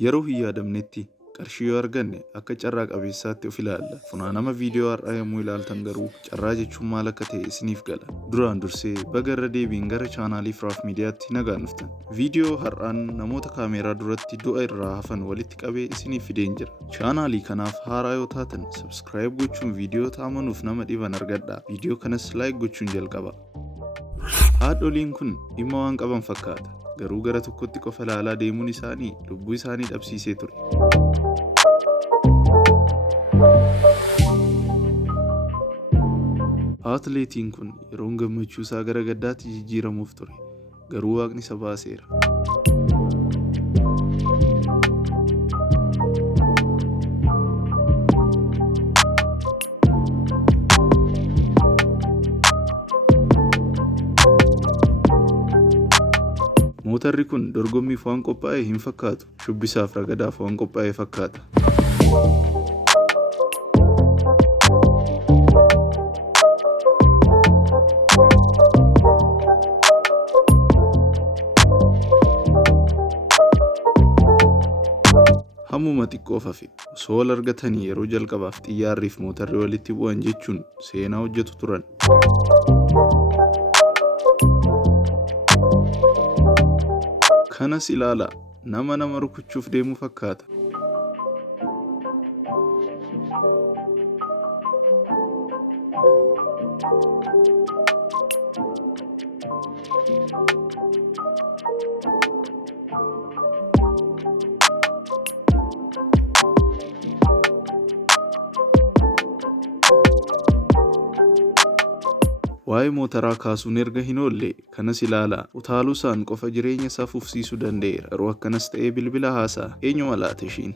Yeroo hin yaadamnetti qarshii yoo arganne akka carraa qabeessaatti of ilaalla. Funaanama viidiyoo har'aa yommuu ilaaltan garuu carraa jechuun maal akka ta'e isiniif gala. Duraan dursee baga irra deebiin gara chaanaalii Firaaf Miidiyaatti nagaan dhuftan. Viidiyoo har'aan namoota kaameeraa duratti du'a irraa hafan walitti qabee isiniif fideen jira. Chaanaalii kanaaf haaraa yoo taatan sabskiraayib gochuun viidiyoota amanuuf nama dhiban argadhaa. Viidiyoo kanas laayik gochuun jalqaba. Haadholiin kun dhimma waan qaban fakkaata. Garuu gara tokkotti qofa ilaalaa deemuun isaanii lubbuu isaanii dhabsiisee ture. Atileetiin kun yeroon gammachuu isaa gara gaddaatti jijjiiramuuf ture. Garuu waaqni isa baaseera. Mootarri kun dorgommiif waan qophaa'e hin fakkaatu. Shubbisaaf ragadaaf waan qophaa'e fakkaata. Hammuma xiqqoof hafe osoo wal argatanii yeroo jalqabaaf xiyyaarriif mootarri walitti bu'an jechuun seenaa hojjetu turan. Kanas ilaala nama rukuchuuf deemu fakkaata. Waa'ee mootaraa kaasuun erga hin oolle kanas ilaala. Utaaluu isaan qofa jireenya isaa fufsiisuu danda'eera. Yeroo akkanas ta'ee bilbila haasa'a. Eenyuma laata ishiin?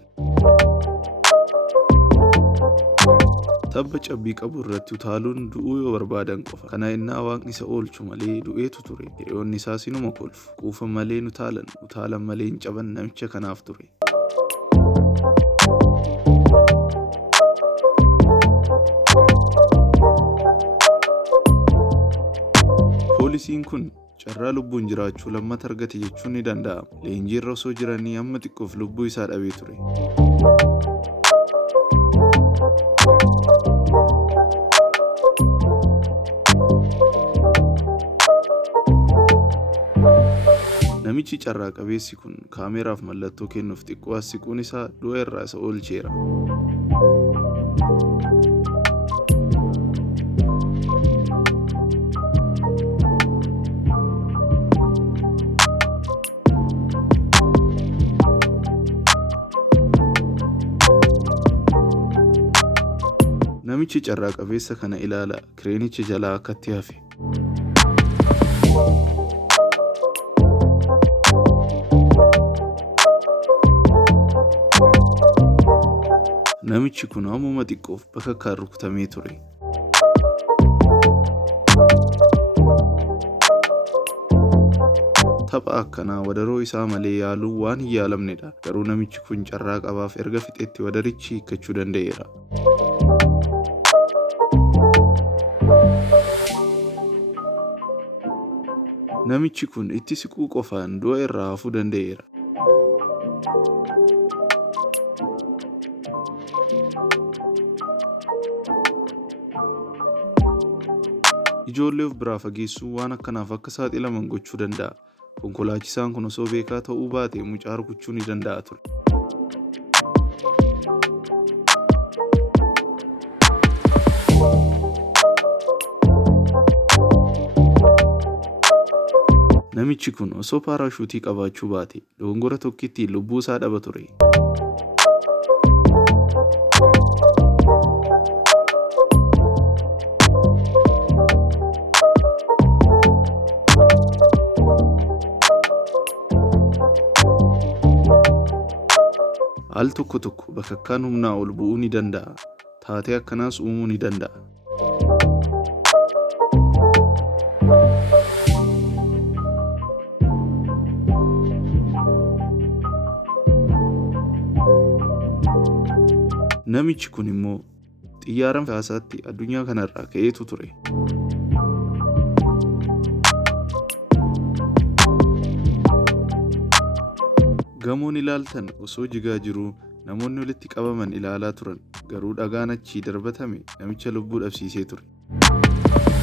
Tabba cabbii qabu irratti utaaluun du'uu yoo barbaadan qofa. Kana innaa waaqni isa oolchu malee du'eetu ture. Hiriyoonni isaa sinuma kolfu. Quufa malee utaalan malee hin caban namicha kanaaf ture. Poolisiin kun carraa lubbuun jiraachuu lammata argate jechuun ni danda'ama. Leenjiirra osoo jiranii amma xiqqoof lubbuu isaa dhabee ture. Namichi carraa qabeessi kun kaameeraaf mallattoo kennuuf xiqqoo as siquun isaa du'a irraa isa oolcheera. Namichi carraa qabeessa kana ilaala. Kireenicha jalaa akkatti hafe. Namichi kun ammuma xiqqoof bakakkaan rukutamee ture. Tapha akkanaa wadaroo isaa malee yaaluun waan hin yaalamnedha. Garuu namichi kun carraa qabaaf erga fixeetti wadarichi hiikkachuu danda'eera. Namichi kun itti siquu qofaan du'a irraa hafuu danda'eera. Ijoollee of biraa fageessuun waan akkanaaf akka saaxilaman gochuu danda'a. Konkolaachisaan kun osoo beekaa ta'uu baate mucaa rukuchuu ni danda'a ture. Namichi kun osoo paaraashuutii qabaachuu baate dogongora tokkittiin lubbuu isaa dhaba ture. Al tokko bakakkaan humnaa ol bu'uu ni danda'a. Taatee akkanaas uumuu ni danda'a. Namichi kun immoo xiyyaara kaasaatti addunyaa kanarraa ka'eetu ture. Gamoon ilaaltan osoo jigaa jiruu namoonni walitti qabaman ilaalaa turan. Garuu dhagaan achii darbatame namicha lubbuu dhabsiisee ture.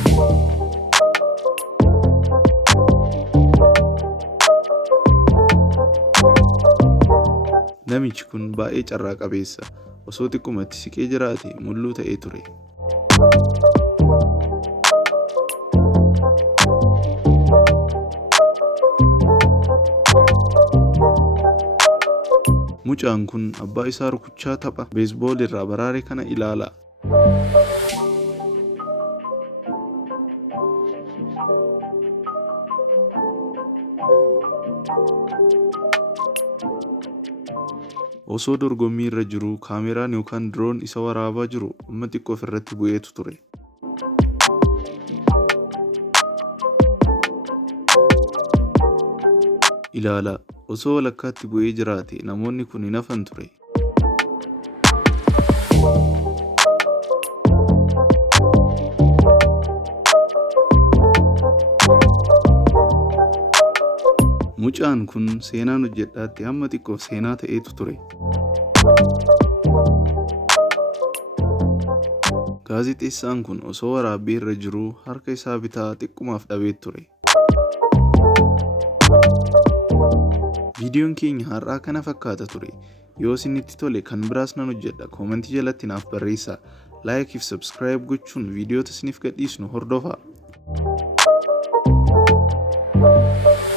Namichi kun baay'ee carraa qabeessa. Osoo xiqqumatti siqee jiraate mulluu ta'ee ture. Mucaan kun abbaa isaa rukuchaa tapha beesbool irraa baraare kana ilaala. Osoo dorgommii irra jiru kaameraan yookaan diroon isa waraabaa jiru amma xiqqoo ofirratti bu'eetu ture. Ilaala, osoo walakkaatti bu'ee jiraate namoonni kun hin hafan ture. Mucaan kun seenaan hojjedhaatti hamma xiqqoof seenaa ta'eetu ture. Gaazexeessaan kun osoo waraabbii irra jiruu harka isaa bitaa xiqqumaaf dhabee ture. Viidiyoon keenya har'aa kana fakkaata ture. Yoo isinitti tole kan biraas nan hojjedha. Koomentii jalatti naaf barreessaa. Laayikii fi sabskiraayib gochuun viidiyoota isiniif gadhiisnu hordofaa.